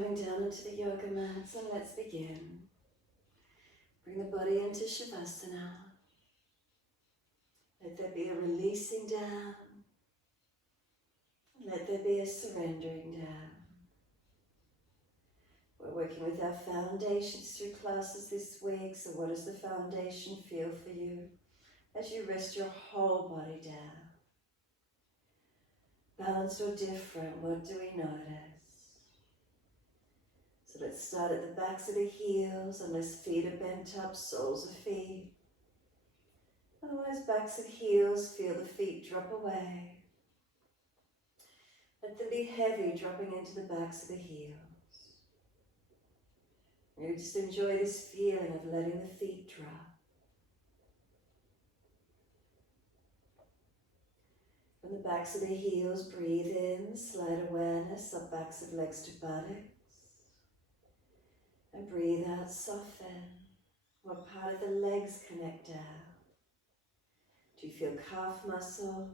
coming down into the yoga mats, and let's begin. Bring the body into Shavasana. Let there be a releasing down. Let there be a surrendering down. We're working with our foundations through classes this week, so what does the foundation feel for you as you rest your whole body down? Balanced or different, what do we notice? So let's start at the backs of the heels, unless feet are bent up, soles of feet. Otherwise, backs of heels, feel the feet drop away. Let them be heavy, dropping into the backs of the heels. You just enjoy this feeling of letting the feet drop. From the backs of the heels, breathe in, slight awareness, up backs of legs to buttocks. And breathe out, soften. What part of the legs connect down? Do you feel calf muscles?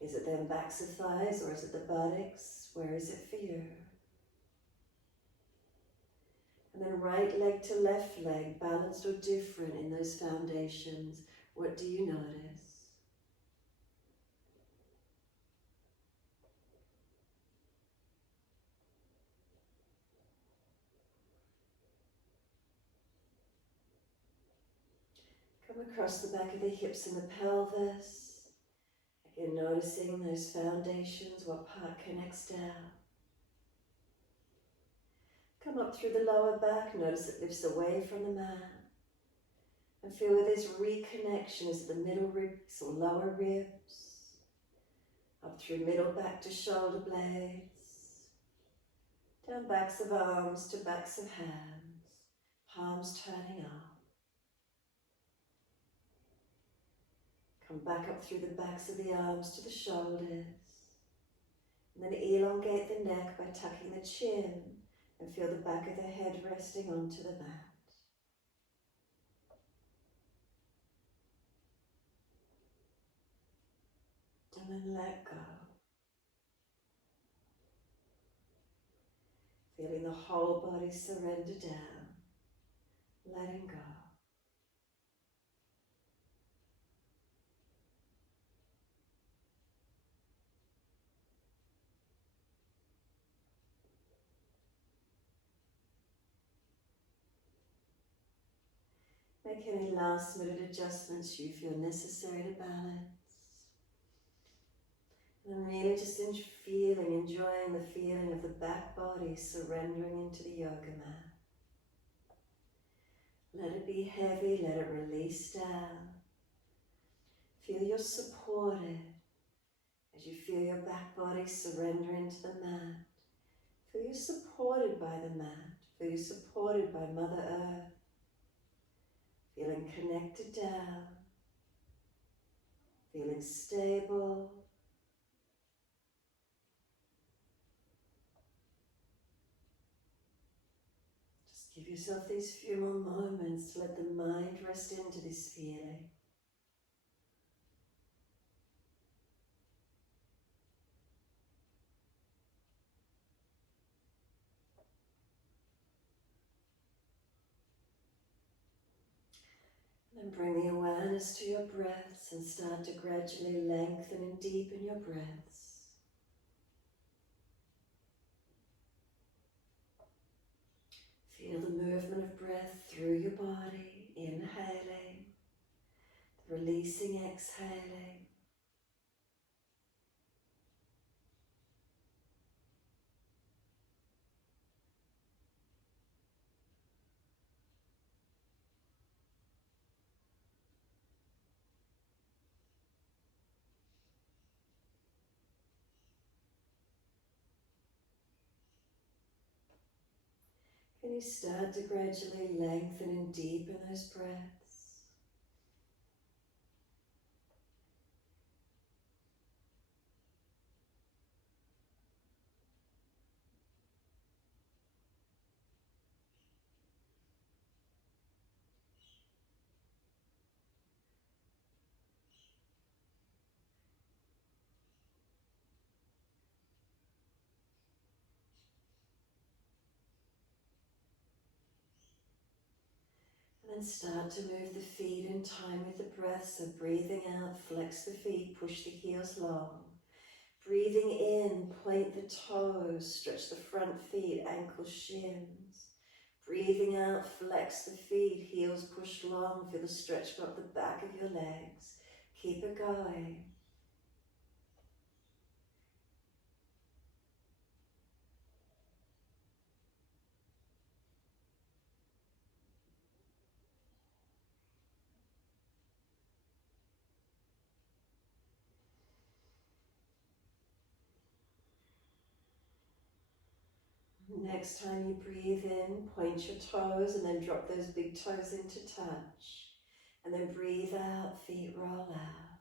Is it them backs of thighs or is it the buttocks? Where is it for you? And then right leg to left leg, balanced or different in those foundations. What do you notice? Come across the back of the hips and the pelvis. Again, noticing those foundations, what part connects down. Come up through the lower back, notice it lifts away from the mat. And feel where there's reconnection, is it the middle ribs or lower ribs? Up through middle back to shoulder blades. Down backs of arms to backs of hands. Palms turning up. Come back up through the backs of the arms to the shoulders. And then elongate the neck by tucking the chin and feel the back of the head resting onto the mat. And then let go. Feeling the whole body surrender down. Letting go. Make any last minute adjustments you feel necessary to balance. And really just enjoying the feeling of the back body surrendering into the yoga mat. Let it be heavy, let it release down. Feel you're supported as you feel your back body surrender into the mat. Feel you're supported by the mat. Feel you're supported by Mother Earth. Feeling connected down, feeling stable. Just give yourself these few more moments to let the mind rest into this feeling. And bring the awareness to your breaths and start to gradually lengthen and deepen your breaths. Feel the movement of breath through your body, inhaling, releasing, exhaling. Can you start to gradually lengthen and deepen those breaths? And start to move the feet in time with the breath. So breathing out, flex the feet, push the heels long. Breathing in, point the toes, stretch the front feet, ankles, shins. Breathing out, flex the feet, heels push long, feel the stretch go up the back of your legs. Keep it going. Next time you breathe in, point your toes and then drop those big toes into touch. And then breathe out, feet roll out.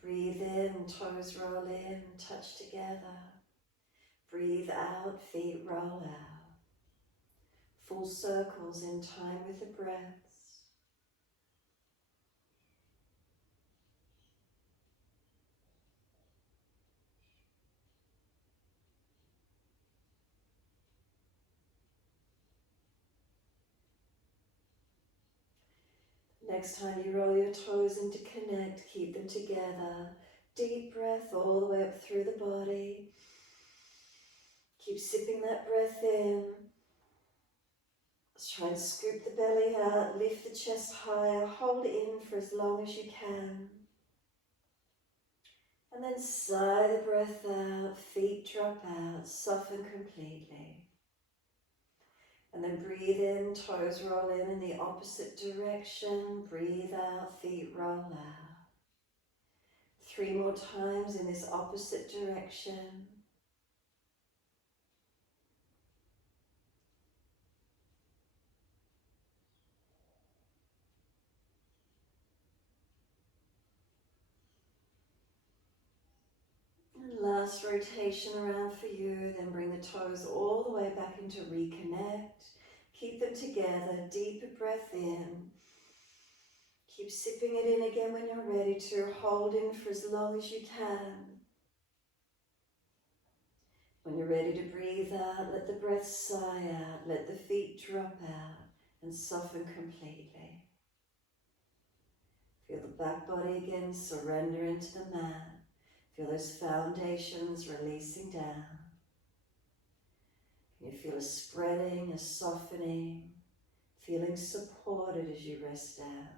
Breathe in, toes roll in, touch together. Breathe out, feet roll out. Full circles in time with the breaths. Next time you roll your toes in to connect, keep them together. Deep breath all the way up through the body. Keep sipping that breath in. Let's try and scoop the belly out, lift the chest higher, hold in for as long as you can. And then sigh the breath out, feet drop out, soften completely. And then breathe in, toes roll in the opposite direction. Breathe out, feet roll out. 3 more times in this opposite direction. And last rotation around for you, then bring the toes all the way back into reconnect. Keep them together, deeper breath in. Keep sipping it in again when you're ready to. Hold in for as long as you can. When you're ready to breathe out, let the breath sigh out, let the feet drop out and soften completely. Feel the back body again surrender into the mat. Feel those foundations releasing down. Can you feel a spreading, a softening, feeling supported as you rest down?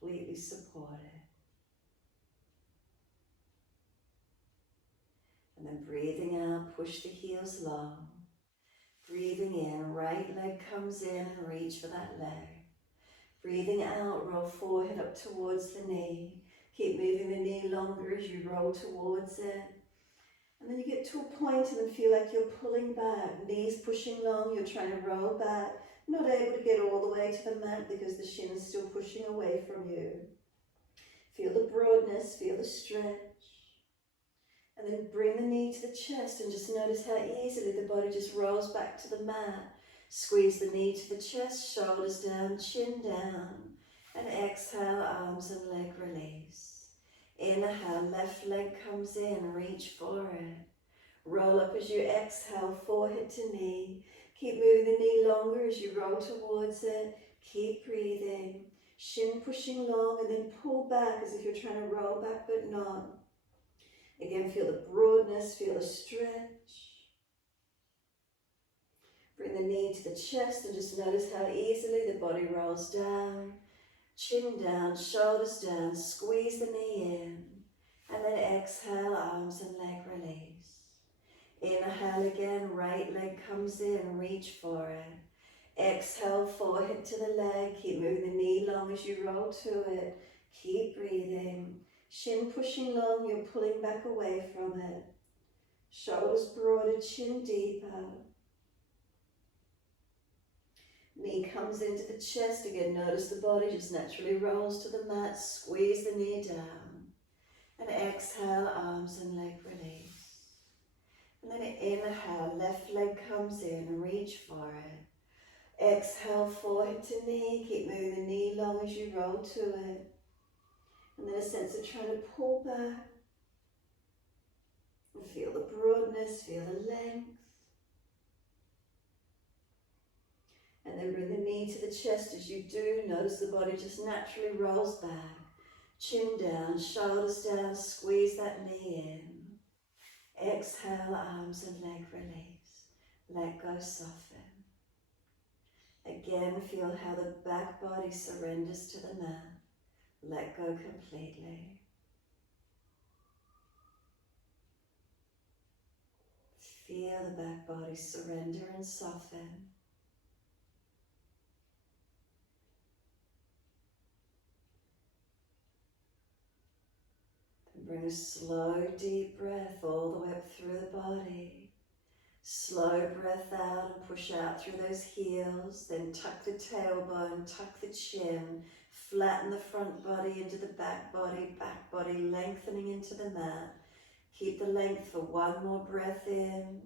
Completely supported. And then breathing out, push the heels long. Breathing in, right leg comes in and reach for that leg. Breathing out, roll forehead up towards the knee. Keep moving the knee longer as you roll towards it. And then you get to a point and then feel like you're pulling back, knees pushing long, you're trying to roll back, not able to get all the way to the mat because the shin is still pushing away from you. Feel the broadness, feel the stretch. And then bring the knee to the chest and just notice how easily the body just rolls back to the mat. Squeeze the knee to the chest, shoulders down, chin down. And exhale, arms and leg release. Inhale, left leg comes in, reach for it. Roll up as you exhale, forehead to knee. Keep moving the knee longer as you roll towards it. Keep breathing. Shin pushing long and then pull back as if you're trying to roll back but not. Again, feel the broadness, feel the stretch. Bring the knee to the chest and just notice how easily the body rolls down. Chin down, shoulders down, squeeze the knee in. And then exhale, arms and leg release. Inhale again, right leg comes in, reach for it. Exhale, forehead to the leg, keep moving the knee long as you roll to it. Keep breathing. Shin pushing long, you're pulling back away from it. Shoulders broader, chin deeper. Knee comes into the chest again. Notice the body just naturally rolls to the mat. Squeeze the knee down. And exhale, arms and leg release. And then inhale, left leg comes in, reach for it. Exhale, forehead to knee. Keep moving the knee long as you roll to it. And then a sense of trying to pull back. And feel the broadness, feel the length. And And then bring the knee to the chest. As you do, notice the body just naturally rolls back. Chin down, shoulders down, squeeze that knee in. Exhale, arms and leg release. Let go, soften. Again, feel how the back body surrenders to the mat. Let go completely. Feel the back body surrender and soften. Then bring a slow, deep breath all the way up through the body. Slow breath out and push out through those heels. Then tuck the tailbone, tuck the chin. Flatten the front body into the back body lengthening into the mat. Keep the length for one more breath in.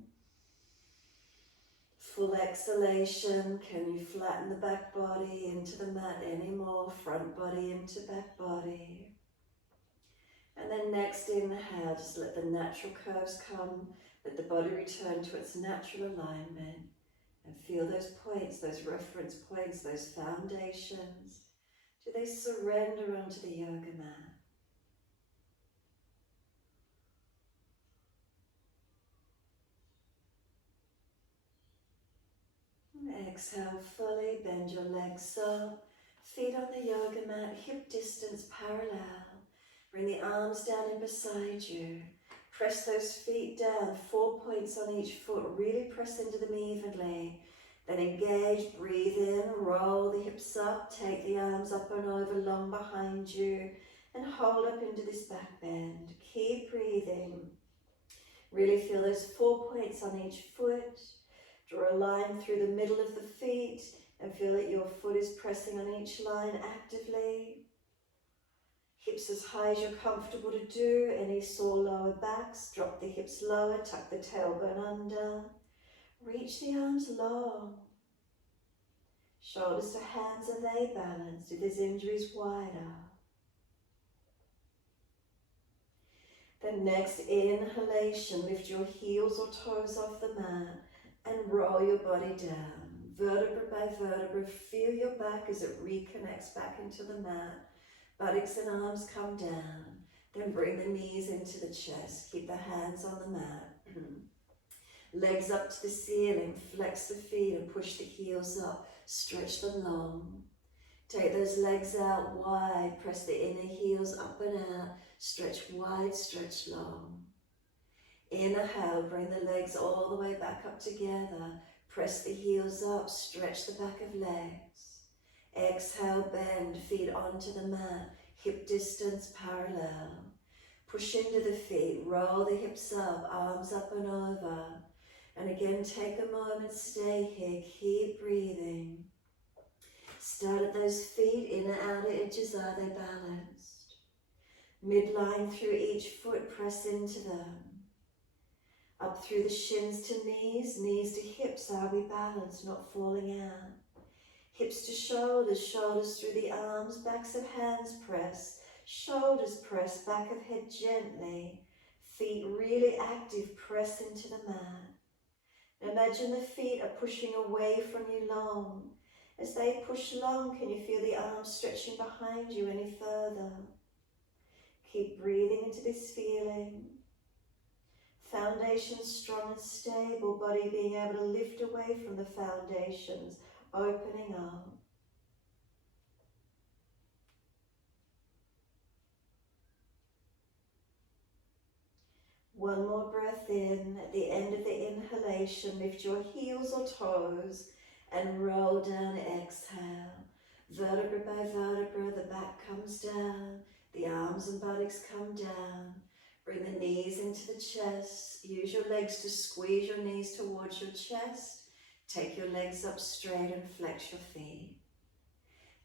Full exhalation. Can you flatten the back body into the mat anymore? Front body into back body. And then next inhale, just let the natural curves come. Let the body return to its natural alignment. And feel those points, those reference points, those foundations. Do they surrender onto the yoga mat? And exhale fully, bend your legs up. Feet on the yoga mat, hip distance parallel. Bring the arms down in beside you. Press those feet down, 4 points on each foot. Really press into them evenly. Then engage, breathe in, roll the hips up, take the arms up and over, long behind you, and hold up into this back bend. Keep breathing. Really feel those 4 points on each foot. Draw a line through the middle of the feet and feel that your foot is pressing on each line actively. Hips as high as you're comfortable to do. Any sore lower backs, drop the hips lower, tuck the tailbone under. Reach the arms long. Shoulders to hands, are they balanced? If there's injuries, wider. The next inhalation, lift your heels or toes off the mat and roll your body down. Vertebra by vertebra, feel your back as it reconnects back into the mat. Buttocks and arms come down. Then bring the knees into the chest. Keep the hands on the mat. Legs up to the ceiling, flex the feet and push the heels up, stretch them long. Take those legs out wide, press the inner heels up and out, stretch wide, stretch long. Inhale, bring the legs all the way back up together, press the heels up, stretch the back of legs. Exhale, bend, feet onto the mat, hip distance parallel. Push into the feet, roll the hips up, arms up and over. And again, take a moment, stay here, keep breathing. Start at those feet, inner outer edges, are they balanced? Midline through each foot, press into them. Up through the shins to knees, knees to hips, are we balanced, not falling out? Hips to shoulders, shoulders through the arms, backs of hands press, shoulders press, back of head gently. Feet really active, press into the mat. Imagine the feet are pushing away from you long. As they push long, can you feel the arms stretching behind you any further? Keep breathing into this feeling. Foundation strong and stable, body being able to lift away from the foundations, opening up. One more breath in. At the end of the inhalation, lift your heels or toes and roll down, exhale. Vertebra by vertebra, the back comes down, the arms and buttocks come down. Bring the knees into the chest. Use your legs to squeeze your knees towards your chest. Take your legs up straight and flex your feet.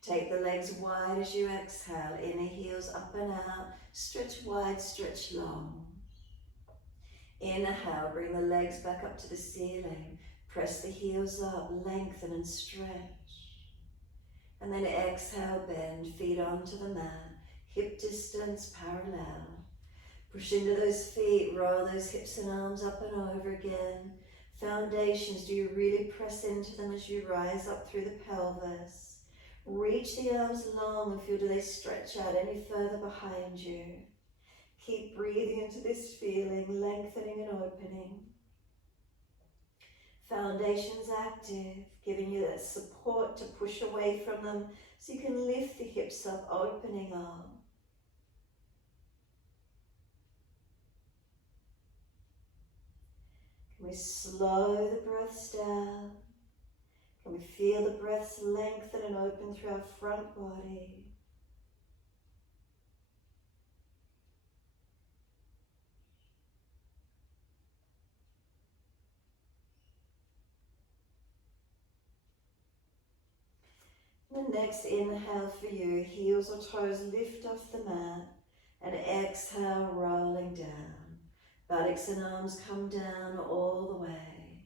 Take the legs wide as you exhale. Inner heels up and out. Stretch wide, stretch long. Inhale, bring the legs back up to the ceiling. Press the heels up, lengthen and stretch. And then exhale, bend, feet onto the mat. Hip distance parallel. Push into those feet, roll those hips and arms up and over again. Foundations, do you really press into them as you rise up through the pelvis? Reach the arms long and feel, do they stretch out any further behind you? Keep breathing into this feeling, lengthening and opening. Foundations active, giving you that support to push away from them so you can lift the hips up, opening up. Can we slow the breaths down? Can we feel the breaths lengthen and open through our front body? The next inhale for you, heels or toes lift off the mat, and exhale, rolling down. Buttocks and arms come down all the way.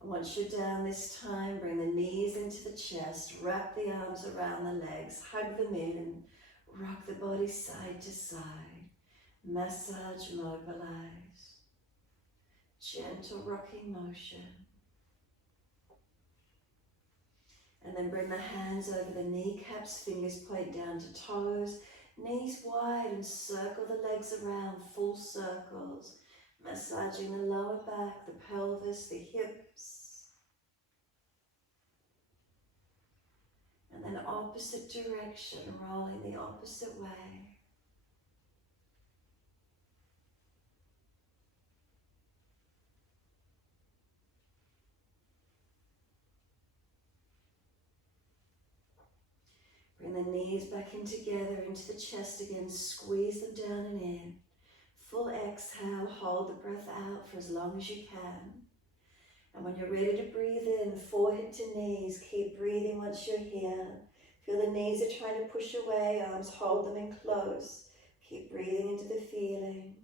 And once you're down this time, bring the knees into the chest, wrap the arms around the legs, hug them in, rock the body side to side, massage, mobilize, gentle rocking motion. And then bring the hands over the kneecaps, fingers point down to toes, knees wide, and circle the legs around, full circles, massaging the lower back, the pelvis, the hips. And then opposite direction, rolling the opposite way. Bring the knees back in together into the chest again, squeeze them down and in. Full exhale, hold the breath out for as long as you can. And when you're ready to breathe in, forehead to knees, keep breathing once you're here. Feel the knees are trying to push away, arms hold them in close. Keep breathing into the feeling.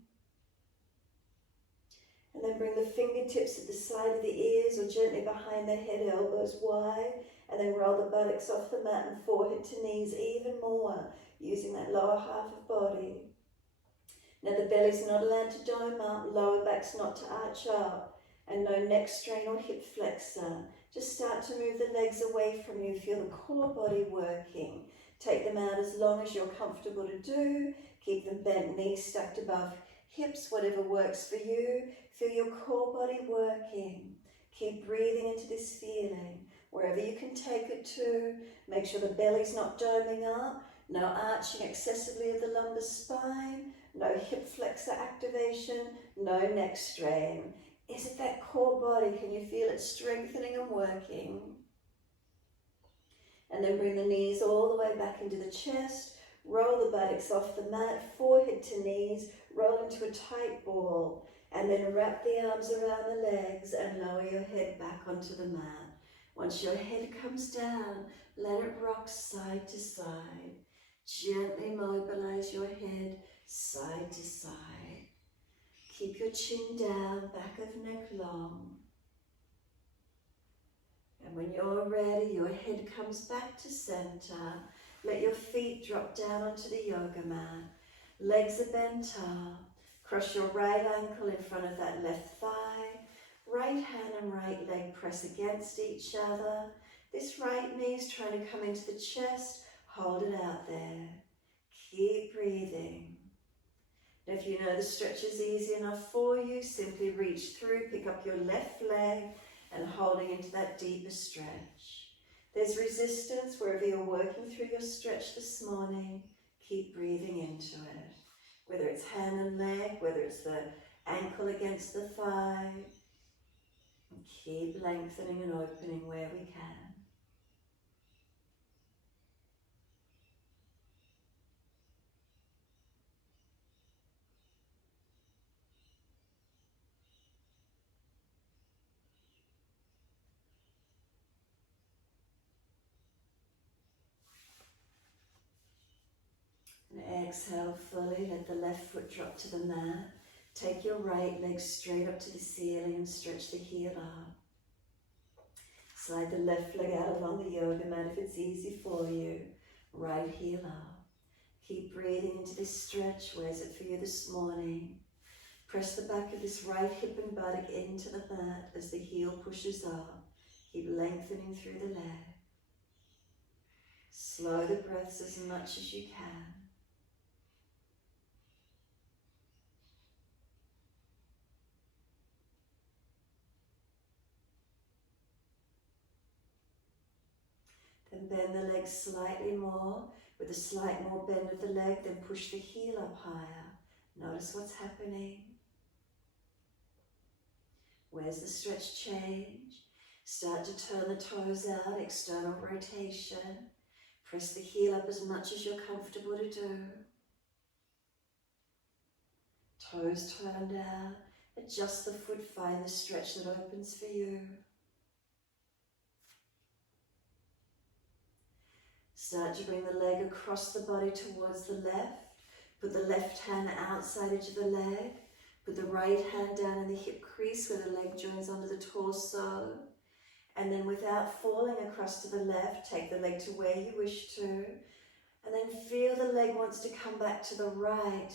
And then bring the fingertips at the side of the ears or gently behind the head, elbows wide. And then roll the buttocks off the mat and forehead to knees even more, using that lower half of body. Now the belly's not allowed to dome up, lower back's not to arch up, and no neck strain or hip flexor. Just start to move the legs away from you. Feel the core body working. Take them out as long as you're comfortable to do. Keep them bent, knees stacked above hips, whatever works for you. Feel your core body working. Keep breathing into this feeling. Wherever you can take it to, make sure the belly's not doming up, no arching excessively of the lumbar spine, no hip flexor activation, no neck strain. Is it that core body? Can you feel it strengthening and working? And then bring the knees all the way back into the chest, roll the buttocks off the mat, forehead to knees, roll into a tight ball, and then wrap the arms around the legs and lower your head back onto the mat. Once your head comes down, let it rock side to side. Gently mobilize your head side to side. Keep your chin down, back of neck long. And when you're ready, your head comes back to center. Let your feet drop down onto the yoga mat. Legs are bent up. Cross your right ankle in front of that left thigh. Right hand and right leg press against each other. This right knee is trying to come into the chest. Hold it out there. Keep breathing. And if you know the stretch is easy enough for you, simply reach through, pick up your left leg and holding into that deeper stretch. There's resistance wherever you're working through your stretch this morning. Keep breathing into it. Whether it's hand and leg, whether it's the ankle against the thigh. And keep lengthening and opening where we can. And exhale fully, let the left foot drop to the mat. Take your right leg straight up to the ceiling and stretch the heel up. Slide the left leg out along the yoga mat if it's easy for you. Right heel up. Keep breathing into this stretch. Where's it for you this morning? Press the back of this right hip and buttock into the mat as the heel pushes up. Keep lengthening through the leg. Slow the breaths as much as you can. Then bend the leg slightly more. With a slight more bend of the leg, then push the heel up higher. Notice what's happening. Where's the stretch change? Start to turn the toes out, external rotation. Press the heel up as much as you're comfortable to do. Toes turned out. Adjust the foot, find the stretch that opens for you. Start to bring the leg across the body towards the left. Put the left hand outside edge of the leg. Put the right hand down in the hip crease where the leg joins onto the torso. And then without falling across to the left, take the leg to where you wish to. And then feel the leg wants to come back to the right.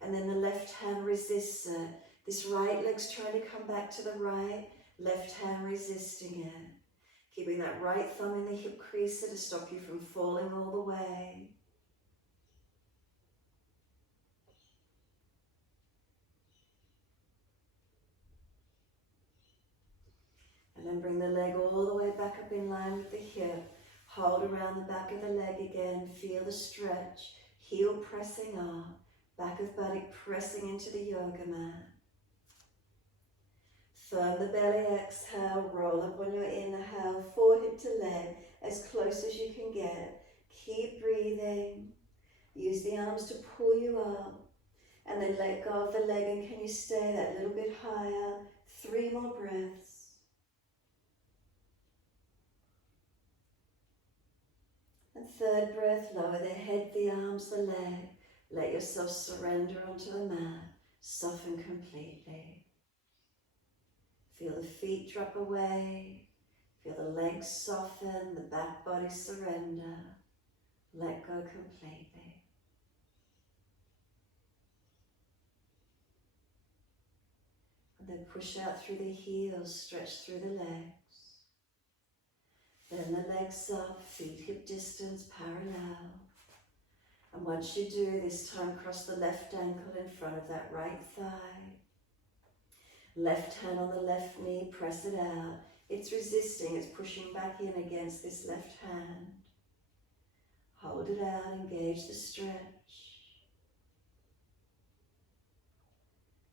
And then the left hand resists it. This right leg's trying to come back to the right, left hand resisting it. Keeping that right thumb in the hip crease to stop you from falling all the way. And then bring the leg all the way back up in line with the hip. Hold around the back of the leg again. Feel the stretch. Heel pressing up. Back of buttock pressing into the yoga mat. Firm the belly, exhale. Roll up on your inhale. Forehead to leg as close as you can get. Keep breathing. Use the arms to pull you up. And then let go of the leg, and can you stay that little bit higher? 3 more breaths. And third breath, lower the head, the arms, the leg. Let yourself surrender onto the mat. Soften completely. Feel the feet drop away. Feel the legs soften, the back body surrender. Let go completely. And then push out through the heels, stretch through the legs. Then the legs up, feet hip distance parallel. And once you do, this time cross the left ankle in front of that right thigh. Left hand on the left knee, press it out. It's resisting, it's pushing back in against this left hand. Hold it out, engage the stretch.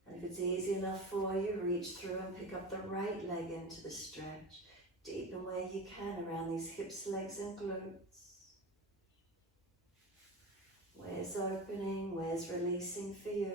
And if it's easy enough for you, reach through and pick up the right leg into the stretch. Deepen where you can around these hips, legs and glutes. Where's opening? Where's releasing for you?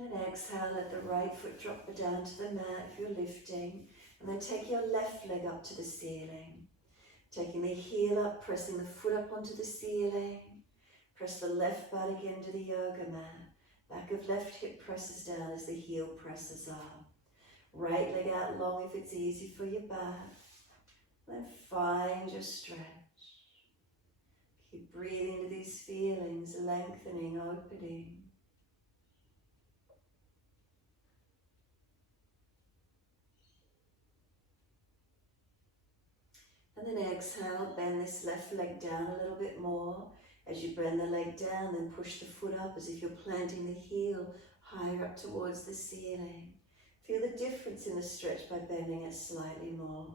And then exhale, let the right foot drop down to the mat if you're lifting. And then take your left leg up to the ceiling. Taking the heel up, pressing the foot up onto the ceiling. Press the left buttock into the yoga mat. Back of left hip presses down as the heel presses up. Right leg out long if it's easy for your back. Then find your stretch. Keep breathing into these feelings, lengthening, opening. And then exhale, bend this left leg down a little bit more. As you bend the leg down, then push the foot up as if you're planting the heel higher up towards the ceiling. Feel the difference in the stretch by bending it slightly more.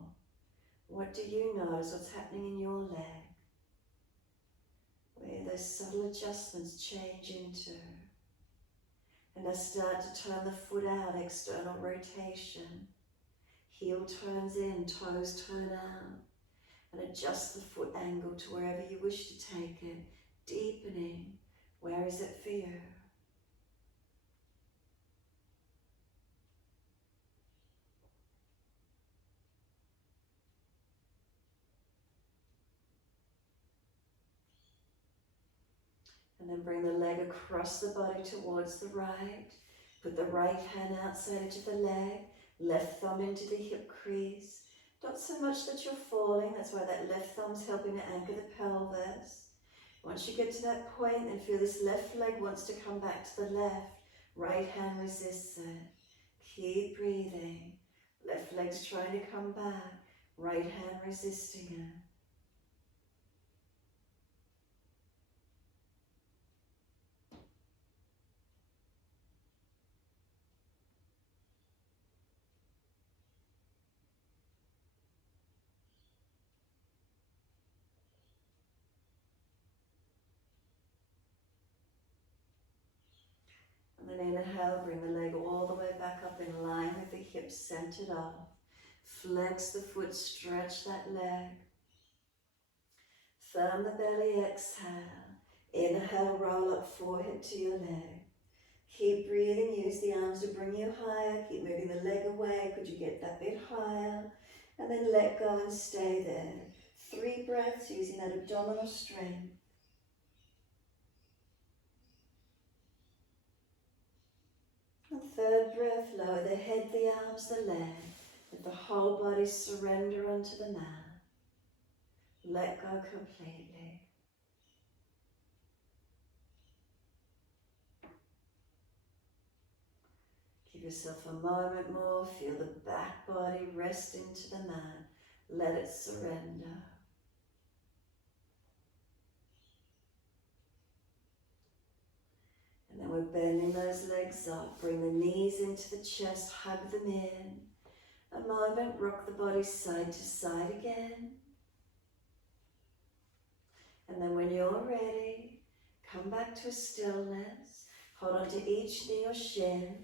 What do you notice? What's happening in your leg? Where those subtle adjustments change into. And I start to turn the foot out, external rotation. Heel turns in, toes turn out. And adjust the foot angle to wherever you wish to take it, deepening. Where is it for you? And then bring the leg across the body towards the right. Put the right hand outside edge of the leg, left thumb into the hip crease. Not so much that you're falling, that's why that left thumb's helping to anchor the pelvis. Once you get to that point, then feel this left leg wants to come back to the left. Right hand resists it. Keep breathing. Left leg's trying to come back. Right hand resisting it. And then inhale, bring the leg all the way back up in line with the hips centered off. Flex the foot, stretch that leg. Firm the belly, exhale. Inhale, roll up forehead to your leg. Keep breathing, use the arms to bring you higher. Keep moving the leg away. Could you get that bit higher? And then let go and stay there. 3 breaths using that abdominal strength. And 3rd breath, lower the head, the arms, the leg. Let the whole body surrender onto the mat. Let go completely. Give yourself a moment more. Feel the back body rest into the mat. Let it surrender. And then we're bending those legs up. Bring the knees into the chest. Hug them in. A moment. Rock the body side to side again. And then when you're ready, come back to a stillness. Hold on to each knee or shin.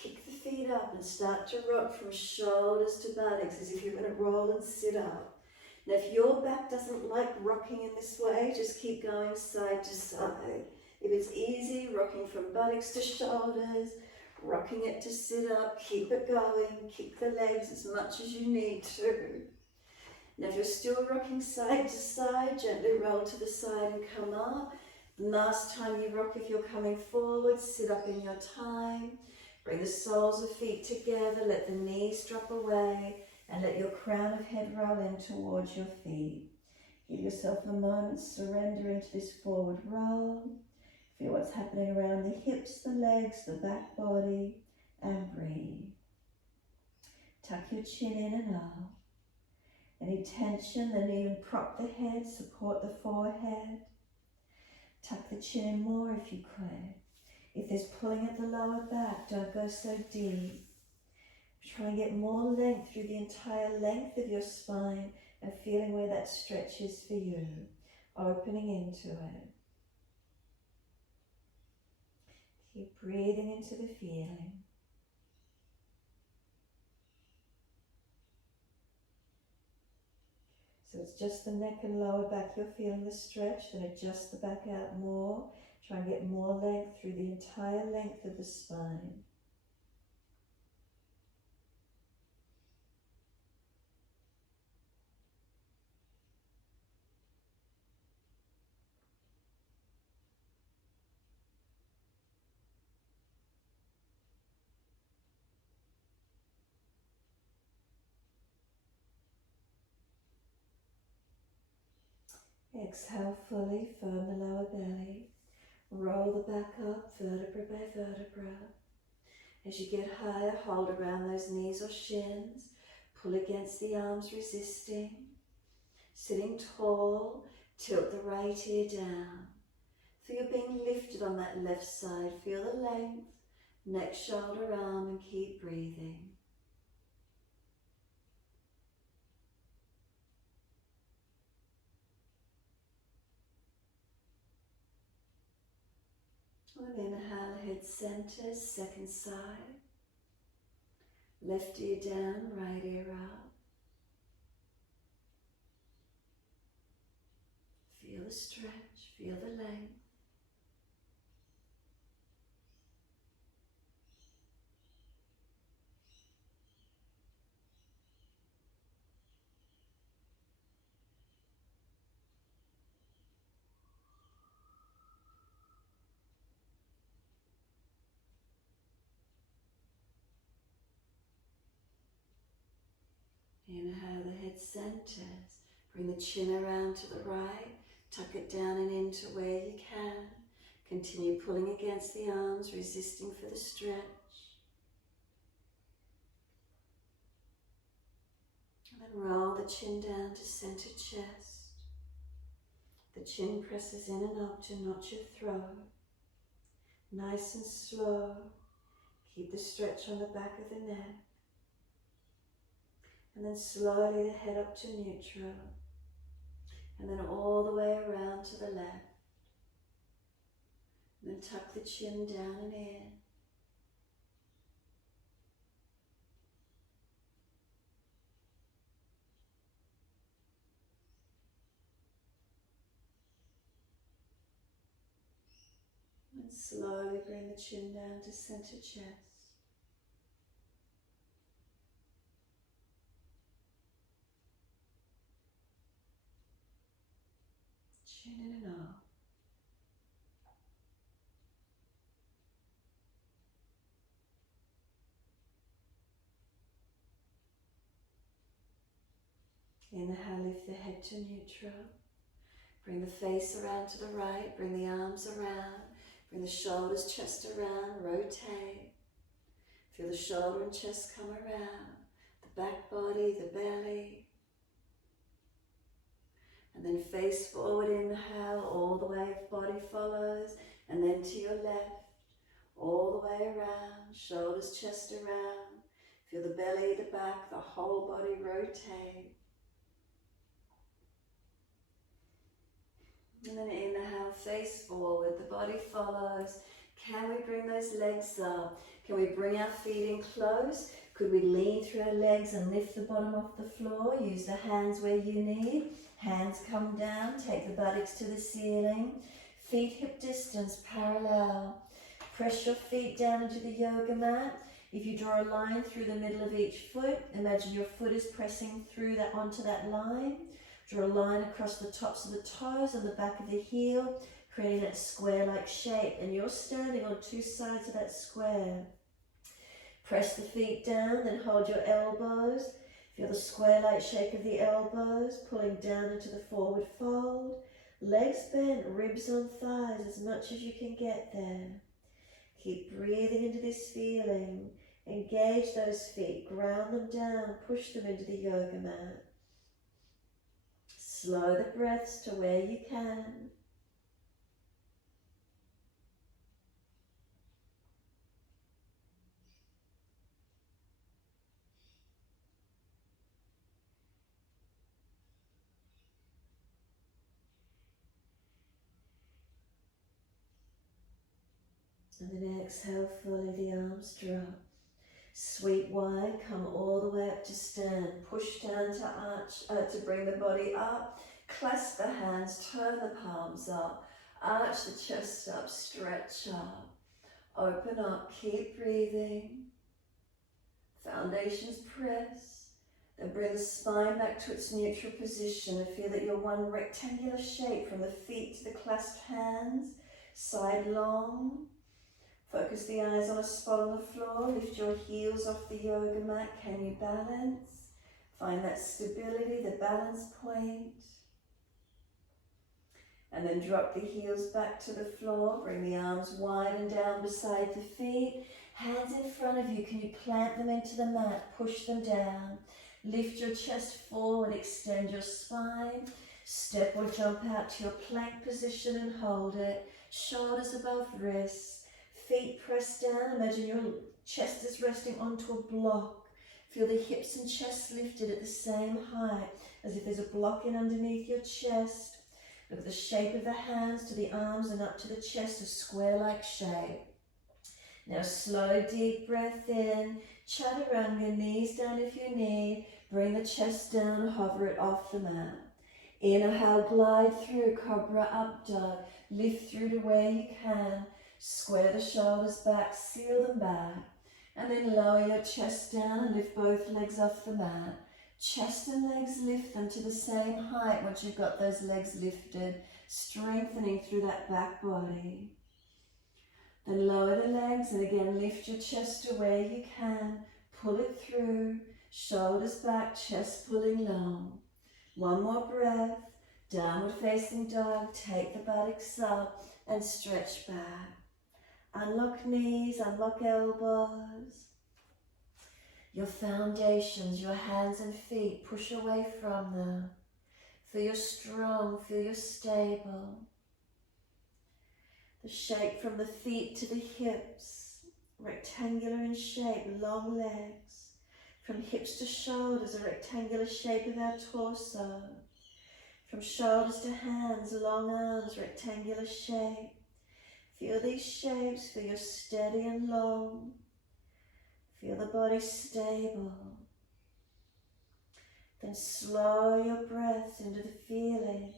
Kick the feet up and start to rock from shoulders to buttocks as if you're going to roll and sit up. Now if your back doesn't like rocking in this way, just keep going side to side. If it's easy, rocking from buttocks to shoulders, rocking it to sit up, keep it going. Kick the legs as much as you need to. Now if you're still rocking side to side, gently roll to the side and come up. Last time you rock, if you're coming forward, sit up in your time. Bring the soles of feet together, let the knees drop away, and let your crown of head roll in towards your feet. Give yourself a moment, surrender into this forward roll. Feel what's happening around the hips, the legs, the back body, and breathe. Tuck your chin in and out. Any tension, then even prop the head, support the forehead. Tuck the chin in more if you could. If there's pulling at the lower back, don't go so deep. Try and get more length through the entire length of your spine and feeling where that stretch is for you, opening into it. Keep breathing into the feeling. So it's just the neck and lower back you're feeling the stretch, then adjust the back out more. Try and get more length through the entire length of the spine. Exhale fully, firm the lower belly. Roll the back up, vertebra by vertebra. As you get higher, hold around those knees or shins. Pull against the arms, resisting. Sitting tall, tilt the right ear down. Feel being lifted on that left side. Feel the length, neck, shoulder, arm, and keep breathing. And inhale, head center, second side. Left ear down, right ear out. Feel the stretch, feel the length. Inhale, the head centers. Bring the chin around to the right. Tuck it down and into where you can. Continue pulling against the arms, resisting for the stretch. And then roll the chin down to center chest. The chin presses in and up to notch your throat. Nice and slow. Keep the stretch on the back of the neck. And then slowly the head up to neutral. And then all the way around to the left. And then tuck the chin down and in. And slowly bring the chin down to center chest. Chin in and out. Inhale, lift the head to neutral. Bring the face around to the right. Bring the arms around. Bring the shoulders, chest around. Rotate. Feel the shoulder and chest come around. The back body, the belly. And then face forward, inhale, all the way, body follows. And then to your left, all the way around. Shoulders, chest around. Feel the belly, the back, the whole body rotate. And then inhale, face forward, the body follows. Can we bring those legs up? Can we bring our feet in close? Could we lean through our legs and lift the bottom off the floor? Use the hands where you need. Hands come down, take the buttocks to the ceiling. Feet hip distance, parallel. Press your feet down into the yoga mat. If you draw a line through the middle of each foot, imagine your foot is pressing through that onto that line. Draw a line across the tops of the toes and the back of the heel, creating that square-like shape. And you're standing on two sides of that square. Press the feet down, then hold your elbows. Feel the square-like shape of the elbows, pulling down into the forward fold. Legs bent, ribs on thighs, as much as you can get there. Keep breathing into this feeling. Engage those feet, ground them down, push them into the yoga mat. Slow the breaths to where you can. And then exhale fully, the arms drop. Sweep wide, come all the way up to stand. Push down to arch, to bring the body up. Clasp the hands, turn the palms up. Arch the chest up, stretch up. Open up, keep breathing. Foundations press. Then bring the spine back to its neutral position and feel that you're one rectangular shape from the feet to the clasped hands. Side long. Focus the eyes on a spot on the floor. Lift your heels off the yoga mat. Can you balance? Find that stability, the balance point. And then drop the heels back to the floor. Bring the arms wide and down beside the feet. Hands in front of you. Can you plant them into the mat? Push them down. Lift your chest forward. Extend your spine. Step or jump out to your plank position and hold it. Shoulders above wrists. Feet pressed down. Imagine your chest is resting onto a block. Feel the hips and chest lifted at the same height, as if there's a block in underneath your chest. Look at the shape of the hands to the arms and up to the chest, a square-like shape. Now slow, deep breath in. Chaturanga, knees down if you need. Bring the chest down, hover it off the mat. Inhale, glide through, cobra up dog. Lift through to where you can. Square the shoulders back, seal them back. And then lower your chest down and lift both legs off the mat. Chest and legs, lift them to the same height once you've got those legs lifted, strengthening through that back body. Then lower the legs and again lift your chest to where you can. Pull it through. Shoulders back, chest pulling long. One more breath. Downward facing dog. Take the buttocks up and stretch back. Unlock knees, unlock elbows. Your foundations, your hands and feet, push away from them. Feel you're strong, feel you're stable. The shape from the feet to the hips, rectangular in shape, long legs. From hips to shoulders, a rectangular shape of our torso. From shoulders to hands, long arms, rectangular shape. Feel these shapes, feel you're steady and long. Feel the body stable. Then slow your breath into the feelings.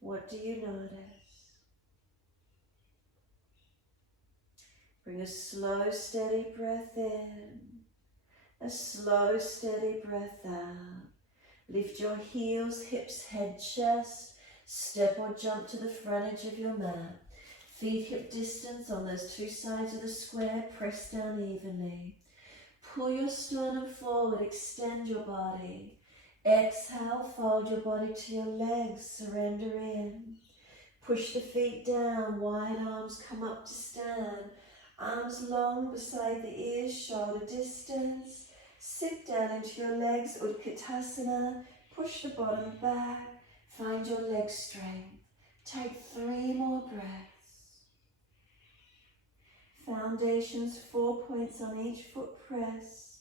What do you notice? Bring a slow, steady breath in. A slow, steady breath out. Lift your heels, hips, head, chest. Step or jump to the front edge of your mat. Feet hip distance on those two sides of the square. Press down evenly. Pull your sternum forward, extend your body. Exhale, fold your body to your legs, surrender in. Push the feet down, wide arms come up to stand. Arms long beside the ears, shoulder distance. Sit down into your legs, Utkatasana. Push the bottom back, find your leg strength. Take 3 more breaths. Foundations, 4 points on each foot press.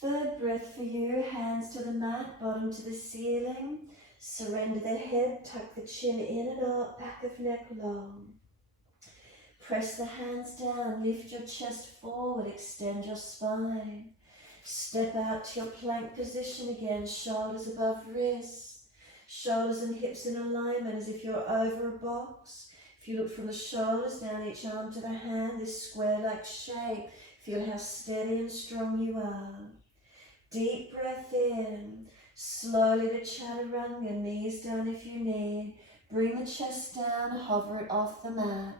Third breath for you, hands to the mat, bottom to the ceiling. Surrender the head, tuck the chin in and up, back of neck long. Press the hands down, lift your chest forward, extend your spine. Step out to your plank position again, shoulders above wrists. Shoulders and hips in alignment as if you're over a box. If you look from the shoulders down each arm to the hand, this square-like shape, feel how steady and strong you are. Deep breath in, slowly to Chaturanga, knees down if you need. Bring the chest down, hover it off the mat.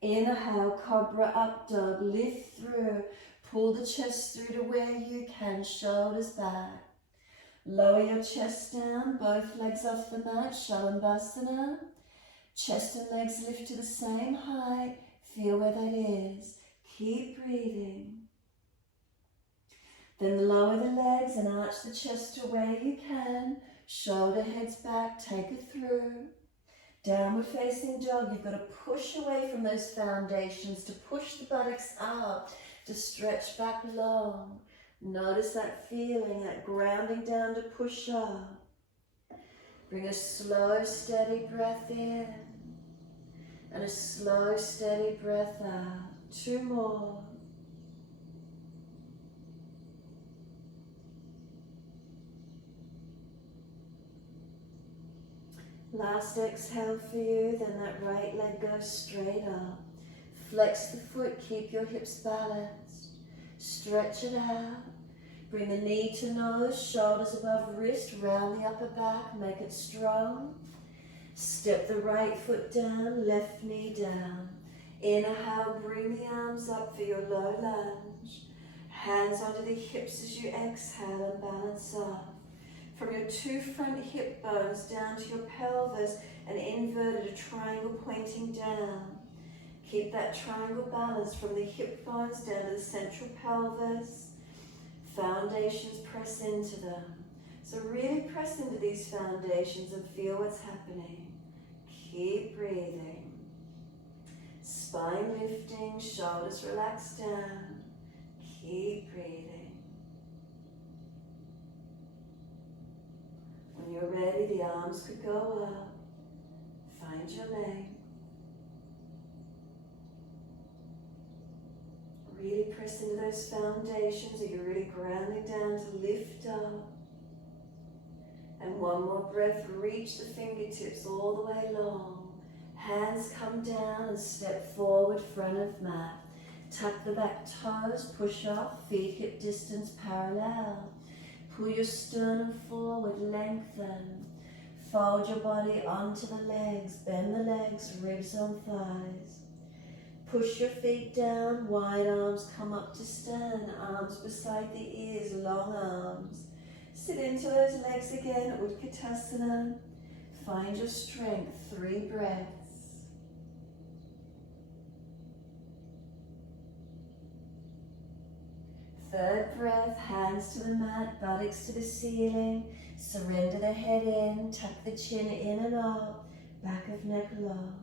Inhale, Cobra Up Dog, lift through, pull the chest through to where you can, shoulders back. Lower your chest down, both legs off the mat, Shavasana. Chest and legs lift to the same height, feel where that is. Keep breathing. Then lower the legs and arch the chest to where you can. Shoulder heads back, take it through. Downward facing dog, you've got to push away from those foundations, to push the buttocks up, to stretch back long. Notice that feeling, that grounding down to push up. Bring a slow, steady breath in and a slow, steady breath out. 2 more. Last exhale for you, then that right leg goes straight up. Flex the foot, keep your hips balanced. Stretch it out. Bring the knee to nose, shoulders above wrist, round the upper back, make it strong. Step the right foot down, left knee down. Inhale, bring the arms up for your low lunge. Hands onto the hips as you exhale and balance up. From your 2 front hip bones down to your pelvis, and inverted, a triangle pointing down. Keep that triangle balance from the hip bones down to the central pelvis. Foundations, press into them. So really press into these foundations and feel what's happening. Keep breathing. Spine lifting, shoulders relaxed down. Keep breathing. When you're ready, the arms could go up. Find your length. Really press into those foundations that you're really grounding down to lift up. And 1 more breath, reach the fingertips all the way long. Hands come down and step forward, front of mat. Tuck the back toes, push up, feet hip distance parallel. Pull your sternum forward, lengthen. Fold your body onto the legs, bend the legs, ribs on thighs. Push your feet down, wide arms come up to stand, arms beside the ears, long arms. Sit into those legs again, Utkatasana. Find your strength, 3 breaths. Third breath, hands to the mat, buttocks to the ceiling. Surrender the head in, tuck the chin in and up, back of neck long.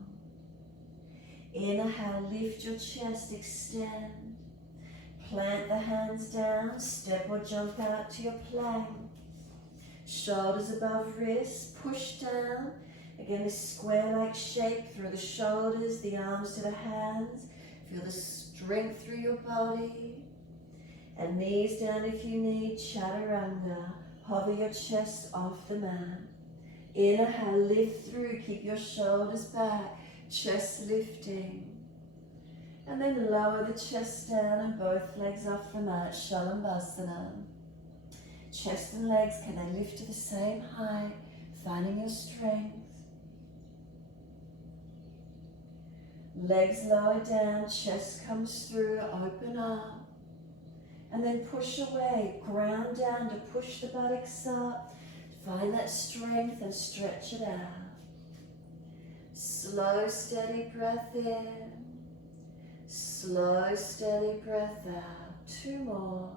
Inhale, lift your chest, extend. Plant the hands down, step or jump out to your plank. Shoulders above wrists, push down. Again, this square-like shape through the shoulders, the arms to the hands. Feel the strength through your body. And knees down if you need, Chaturanga. Hover your chest off the mat. Inhale, lift through, keep your shoulders back, chest lifting. And then lower the chest down and both legs off the mat, Shavasana. Chest and legs, can they lift to the same height, finding your strength. Legs lower down, chest comes through, open up. And then push away, ground down to push the buttocks up. Find that strength and stretch it out. Slow, steady breath in. Slow, steady breath out. 2 more.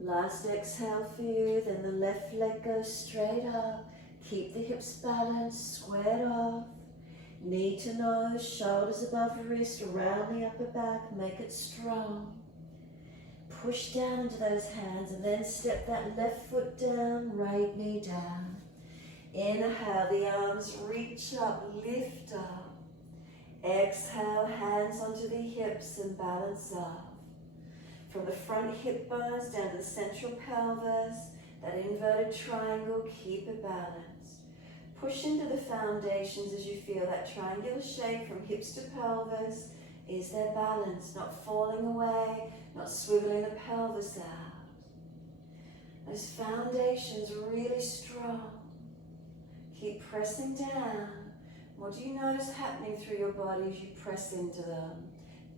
Last exhale for you, then the left leg goes straight up. Keep the hips balanced, squared off. Knee to nose, shoulders above wrist, around the upper back, make it strong. Push down into those hands and then step that left foot down, right knee down. Inhale, the arms reach up, lift up. Exhale, hands onto the hips and balance up. From the front hip bones down to the central pelvis, that inverted triangle, keep it balanced. Push into the foundations as you feel that triangular shape from hips to pelvis. Is there balance? Not falling away, not swiveling the pelvis out. Those foundations really strong. Keep pressing down. What do you notice happening through your body as you press into them?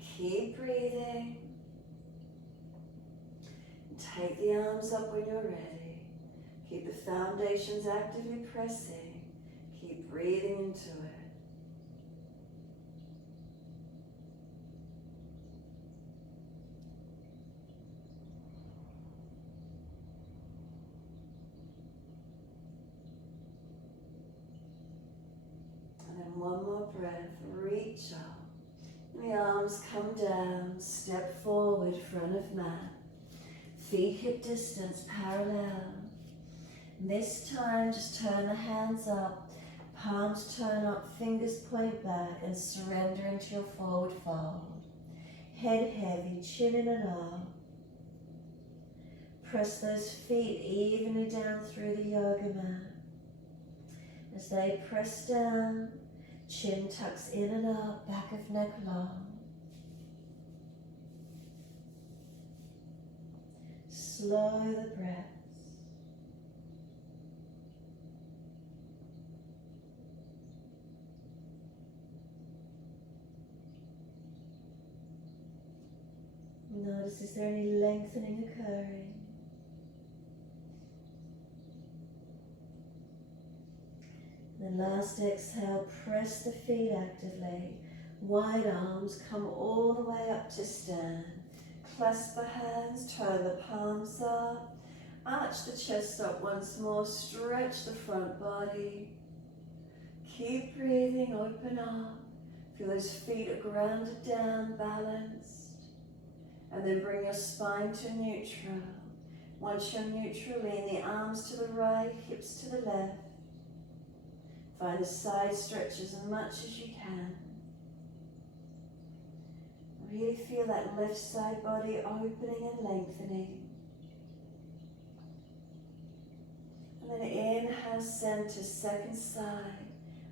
Keep breathing. Take the arms up when you're ready. Keep the foundations actively pressing. Keep breathing into it. And then one more breath. Reach up. The arms come down. Step forward, front of mat. Feet hip distance parallel. This time, just turn the hands up. Palms turn up, fingers point back, and surrender into your forward fold. Head heavy, chin in and up. Press those feet evenly down through the yoga mat. As they press down, chin tucks in and up, back of neck long. Slow the breath. Notice, is there any lengthening occurring? Then last exhale, press the feet actively. Wide arms, come all the way up to stand. Clasp the hands, turn the palms up. Arch the chest up once more, stretch the front body. Keep breathing, open up. Feel those feet are grounded down, balanced. And then bring your spine to neutral. Once you're neutral, lean the arms to the right, hips to the left. Find the side stretch as much as you can. Really feel that left side body opening and lengthening. And then inhale, center, second side.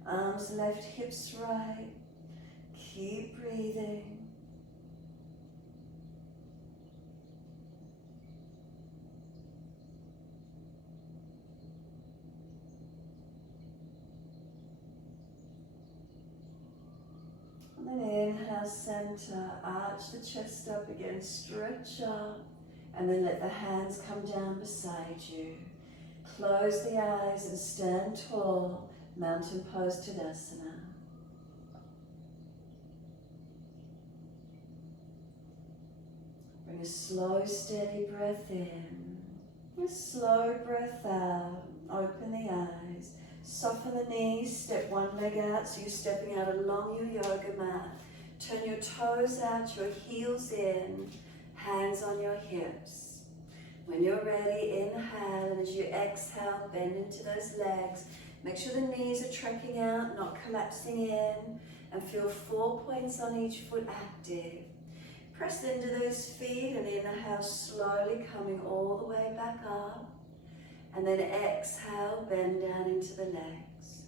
Arms left, hips right. Keep breathing. And then inhale, center, arch the chest up again, stretch up. And then let the hands come down beside you. Close the eyes and stand tall, mountain pose Tadasana. Bring a slow, steady breath in. A slow breath out. Open the eyes. Soften the knees. Step one leg out so you're stepping out along your yoga mat. Turn your toes out, your heels in. Hands on your hips. When you're ready, inhale, and as you exhale, bend into those legs. Make sure the knees are trekking out, not collapsing in, and feel 4 points on each foot active. Press into those feet and inhale, slowly coming all the way back up. And then exhale, bend down into the legs.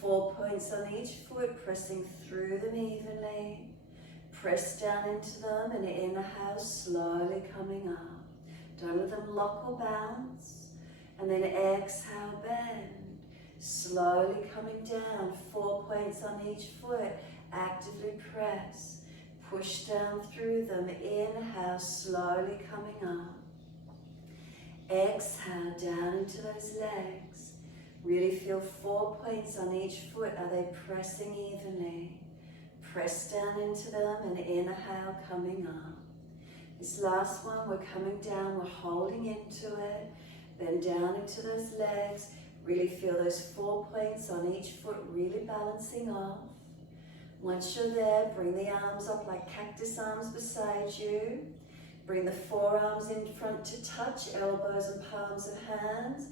4 points on each foot, pressing through them evenly. Press down into them and inhale, slowly coming up. Don't let them lock or bounce. And then exhale, bend. Slowly coming down, 4 points on each foot. Actively press. Push down through them. Inhale, slowly coming up. Exhale, down into those legs. Really feel 4 points on each foot. Are they pressing evenly? Press down into them and inhale, coming up. This last one, we're coming down, we're holding into it. Then down into those legs. Really feel those 4 points on each foot, really balancing off. Once you're there, bring the arms up like cactus arms beside you. Bring the forearms in front to touch, elbows and palms of hands.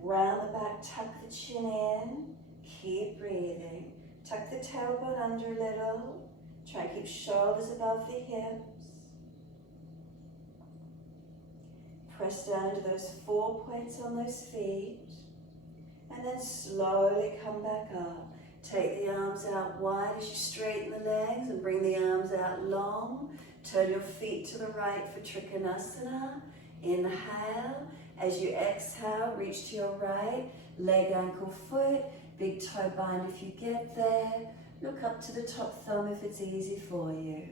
Round the back, tuck the chin in. Keep breathing. Tuck the tailbone under a little. Try and keep shoulders above the hips. Press down to those 4 points on those feet. And then slowly come back up. Take the arms out wide as you straighten the legs and bring the arms out long. Turn your feet to the right for Trikanasana. Inhale. As you exhale, reach to your right. Leg, ankle, foot. Big toe bind if you get there. Look up to the top thumb if it's easy for you.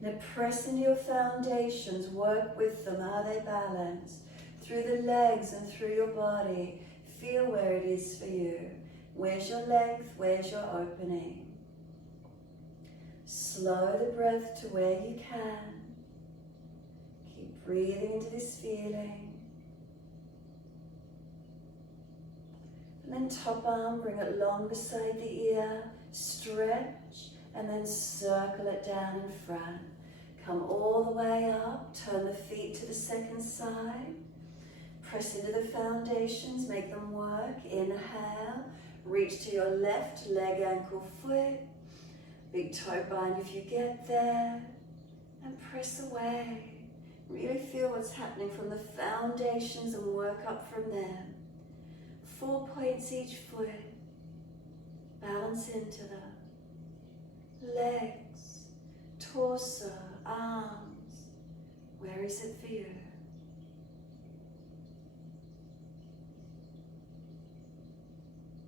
Now press into your foundations. Work with them. Are they balanced? Through the legs and through your body. Feel where it is for you. Where's your length? Where's your opening? Slow the breath to where you can. Keep breathing into this feeling. And then top arm, bring it long beside the ear. Stretch and then circle it down in front. Come all the way up. Turn the feet to the second side. Press into the foundations. Make them work. Inhale. Reach to your left leg, ankle, foot. Big toe bind if you get there. And press away. Really feel what's happening from the foundations and work up from them. 4 points each foot. Balance into them. Legs, torso, arms. Where is it for you?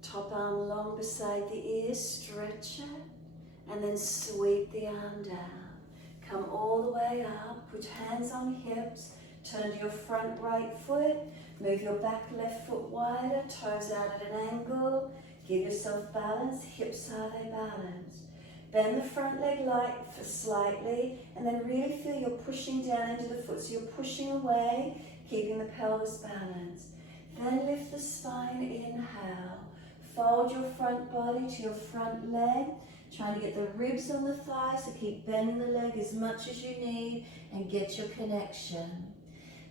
Top arm long beside the ear, stretch it, and then sweep the arm down. Come all the way up, put hands on hips, turn to your front right foot, move your back left foot wider, toes out at an angle, give yourself balance, hips are they balanced. Bend the front leg slightly, and then really feel you're pushing down into the foot, so you're pushing away, keeping the pelvis balanced. Then lift the spine, inhale. Fold your front body to your front leg, trying to get the ribs on the thigh, so keep bending the leg as much as you need and get your connection.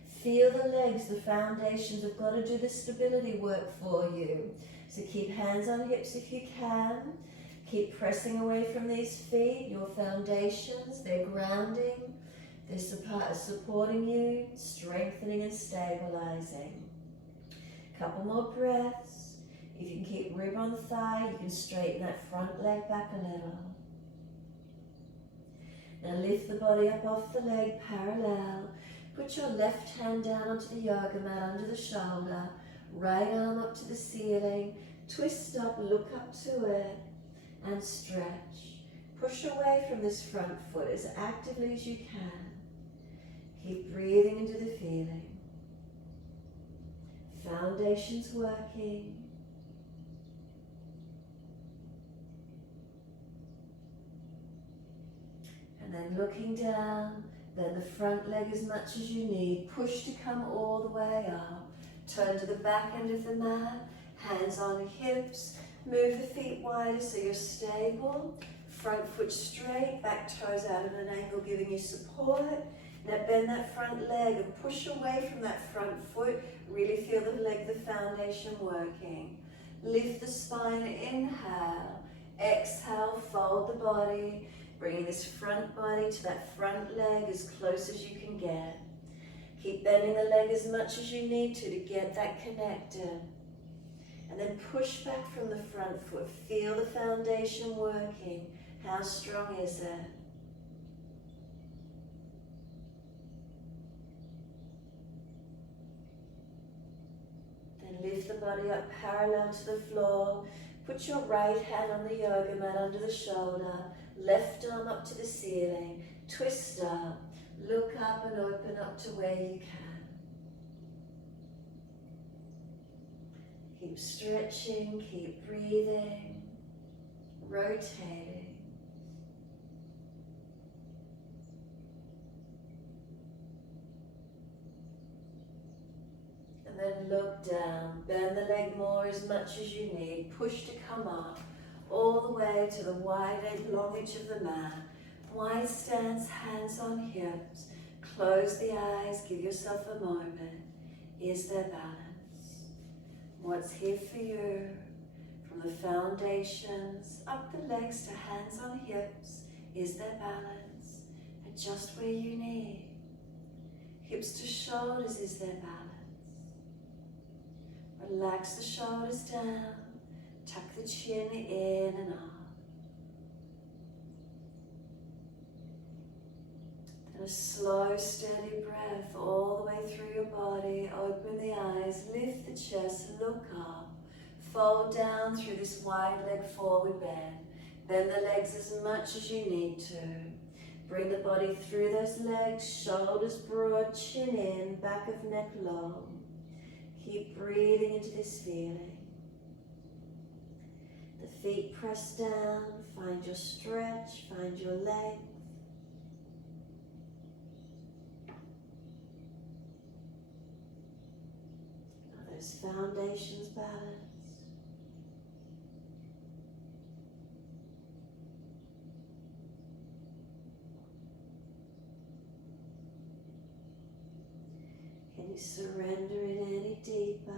Feel the legs, the foundations have got to do the stability work for you. So keep hands on hips if you can. Keep pressing away from these feet, your foundations, they're grounding, they're supporting you, strengthening and stabilizing. Couple more breaths. If you can keep rib on thigh, you can straighten that front leg back a little. Now lift the body up off the leg parallel. Put your left hand down onto the yoga mat under the shoulder. Right arm up to the ceiling. Twist up, look up to it, and stretch. push away from this front foot as actively as you can. Keep breathing into the feeling. Foundation's working. And then looking down, bend the front leg as much as you need. Push to come all the way up. Turn to the back end of the mat, hands on hips. Move the feet wider so you're stable. Front foot straight, back toes out at an angle giving you support. Now bend that front leg and push away from that front foot. Really feel the leg, the foundation working. Lift the spine, inhale. Exhale, fold the body. Bringing this front body to that front leg as close as you can get. Keep bending the leg as much as you need to get that connected. And then push back from the front foot. Feel the foundation working. How strong is it? Then lift the body up parallel to the floor. Put your right hand on the yoga mat under the shoulder. Left arm up to the ceiling. Twist up. Look up and open up to where you can. Keep stretching, keep breathing, rotating. And then look down, bend the leg more as much as you need, push to come up, all the way to the wide leg, long edge of the mat. Wide stance, hands on hips. Close the eyes, give yourself a moment. Is there balance? What's here for you? From the foundations, up the legs to hands on hips. Is there balance? And just where you need. Hips to shoulders, is there balance? Relax the shoulders down. Tuck the chin in and up. A slow, steady breath all the way through your body. Open the eyes, lift the chest, look up. Fold down through this wide leg forward bend. Bend the legs as much as you need to. Bring the body through those legs, shoulders broad, chin in, back of neck long. Keep breathing into this feeling. The feet press down, find your stretch, find your length. Foundations balance. Can you surrender it any deeper?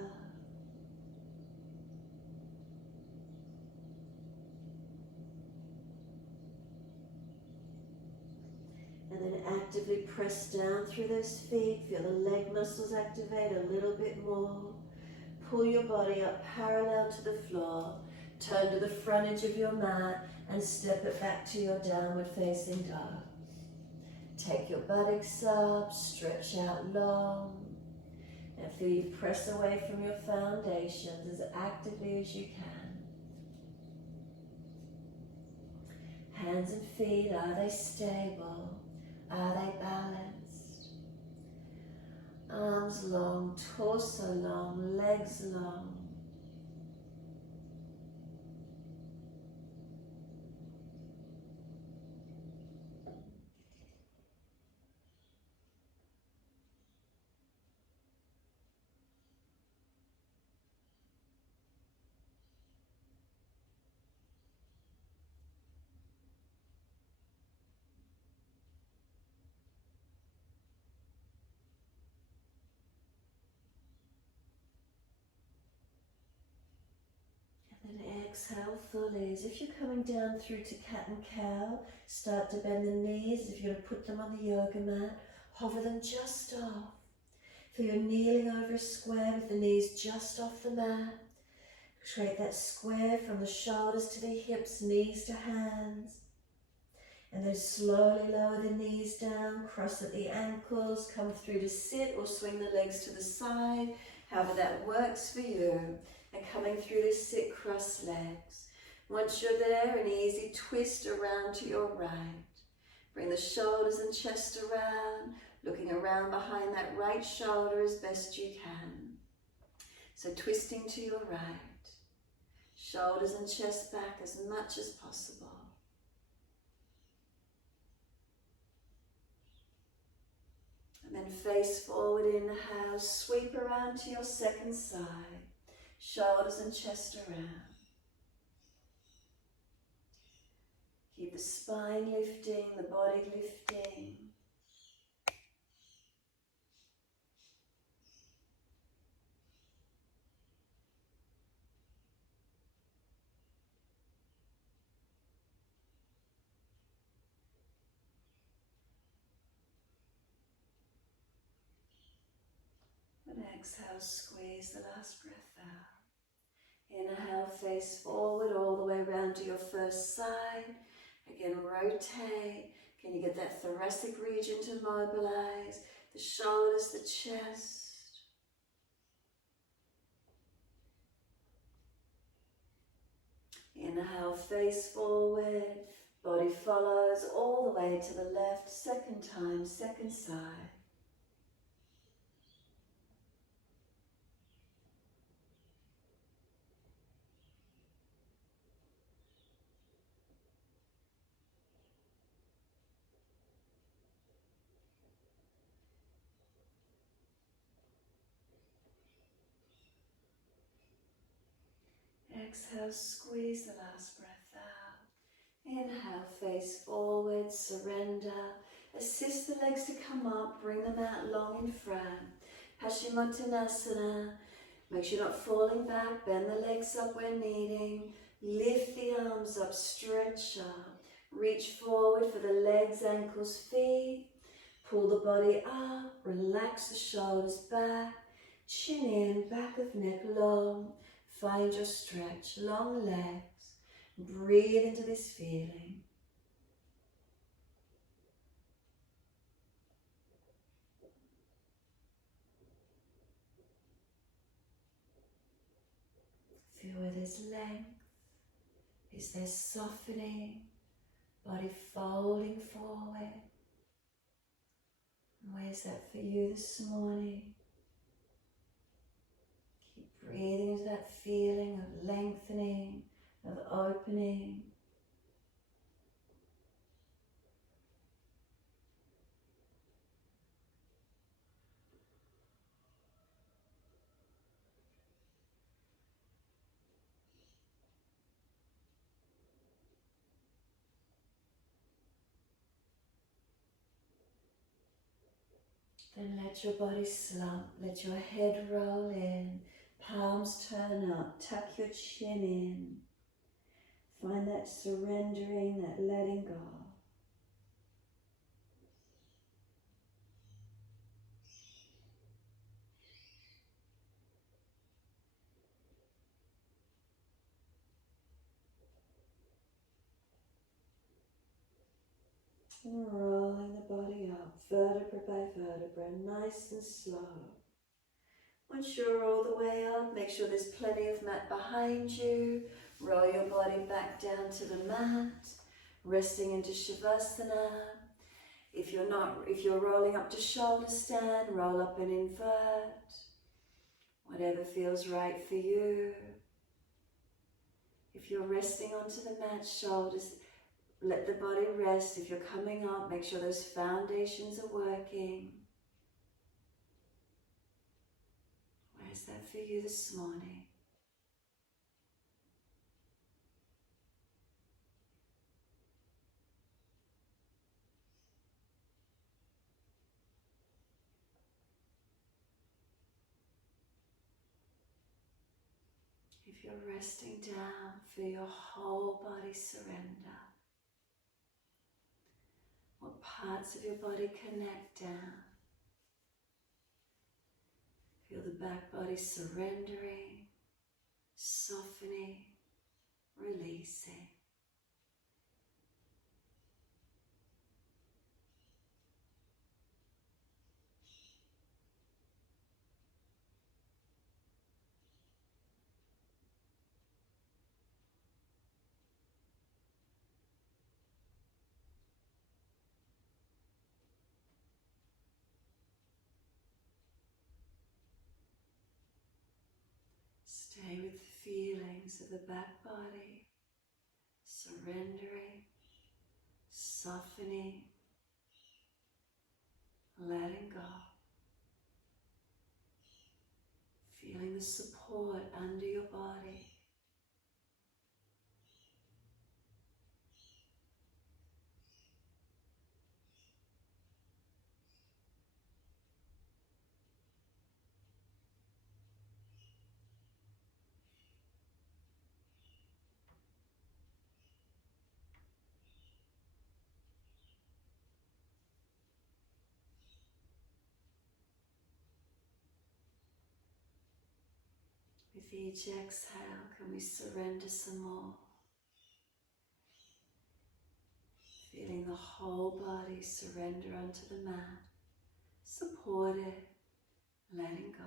And then actively press down through those feet. Feel the leg muscles activate a little bit more. Pull your body up parallel to the floor. Turn to the front edge of your mat and step it back to your downward facing dog. Take your buttocks up, stretch out long. And feel you press away from your foundations as actively as you can. Hands and feet, are they stable? Are they balanced? Arms long, torso long, legs long. And exhale fully. As if you're coming down through to cat and cow, start to bend the knees. If you're going to put them on the yoga mat, hover them just off. Feel you're kneeling over a square with the knees just off the mat. Create that square from the shoulders to the hips, knees to hands. And then slowly lower the knees down, cross at the ankles, come through to sit or swing the legs to the side, however that works for you. And coming through to sit, cross legs. Once you're there, an easy twist around to your right. Bring the shoulders and chest around, looking around behind that right shoulder as best you can. So twisting to your right, shoulders and chest back as much as possible. And then face forward, inhale, sweep around to your second side, shoulders and chest around. Keep the spine lifting, the body lifting. And exhale, squeeze the last breath out. Inhale, face forward all the way around to your first side. Again, rotate. Can you get that thoracic region to mobilize? The shoulders, the chest. Inhale, face forward. Body follows all the way to the left. Second time, second side. Exhale, squeeze the last breath out. Inhale, face forward, surrender. Assist the legs to come up, bring them out long in front. Paschimottanasana. Make sure you're not falling back, bend the legs up when needing. Lift the arms up, stretch up. Reach forward for the legs, ankles, feet. Pull the body up, relax the shoulders back. Chin in, back of neck long. Find your stretch, long legs. Breathe into this feeling. Feel where there's length. Is there softening? Body folding forward. Where's that for you this morning? Keep breathing into that feeling of lengthening, of opening. Then let your body slump, let your head roll in, palms turn up, tuck your chin in. Find that surrendering, that letting go. And rolling the body up, vertebra by vertebra, nice and slow. Once you're all the way up, make sure there's plenty of mat behind you. Roll your body back down to the mat, resting into Shavasana. If you're rolling up to shoulder stand, roll up and invert. Whatever feels right for you. If you're resting onto the mat, shoulders, let the body rest. If you're coming up, make sure those foundations are working. Where's that for you this morning? If you're resting down, feel your whole body surrender. What parts of your body connect down? Feel the back body surrendering, softening, releasing. feelings of the back body, surrendering, softening, letting go. Feeling the support under your body. With each exhale, can we surrender some more? Feeling the whole body surrender onto the mat, supported, letting go.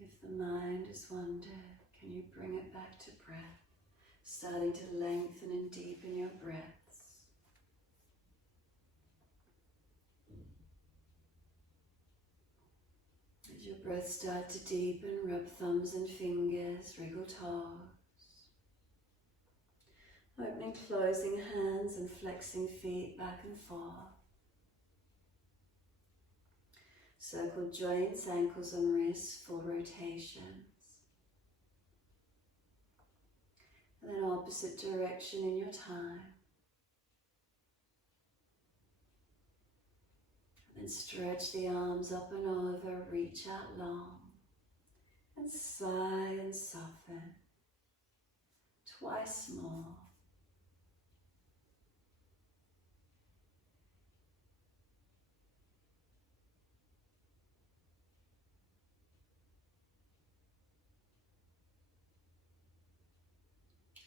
If the mind has wandered, can you bring it back to breath? Starting to lengthen and deepen your breaths. As your breath start to deepen, rub thumbs and fingers, wriggle toes. Opening, closing hands and flexing feet back and forth. Circle joints, ankles and wrists, full rotations. And then opposite direction in your time. And then stretch the arms up and over, reach out long. And sigh and soften. Twice more.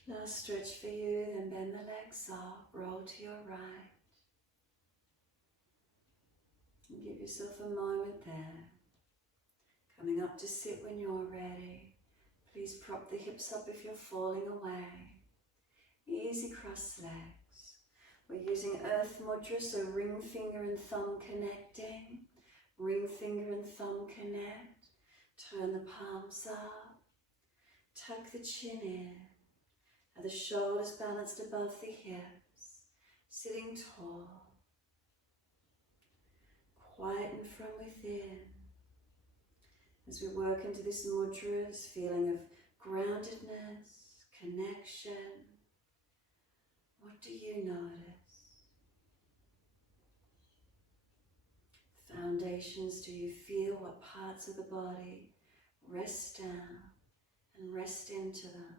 Last stretch for you, then bend the legs up, roll to your right. And give yourself a moment there. Coming up to sit when you're ready. Please prop the hips up if you're falling away. Easy crossed legs. We're using Earth Mudra, so ring finger and thumb connecting. Ring finger and thumb connect. Turn the palms up. Tuck the chin in. And the shoulders balanced above the hips. Sitting tall. Quieten from within. As we work into this mudra, this feeling of groundedness, connection. What do you notice? Foundations, do you feel what parts of the body rest down and rest into them?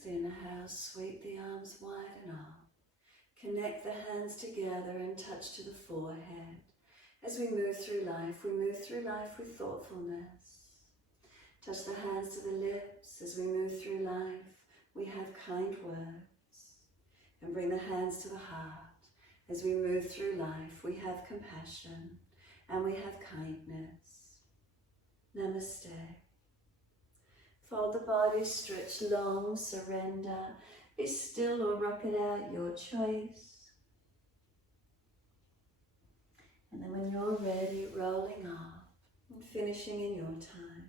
Next inhale, sweep the arms wide and up. Connect the hands together and touch to the forehead. As we move through life with thoughtfulness. Touch the hands to the lips. As we move through life, we have kind words. And bring the hands to the heart. As we move through life, we have compassion and we have kindness. Namaste. Fold the body, stretch long, surrender. Be still or rock it out, your choice. And then when you're ready, rolling up and finishing in your time.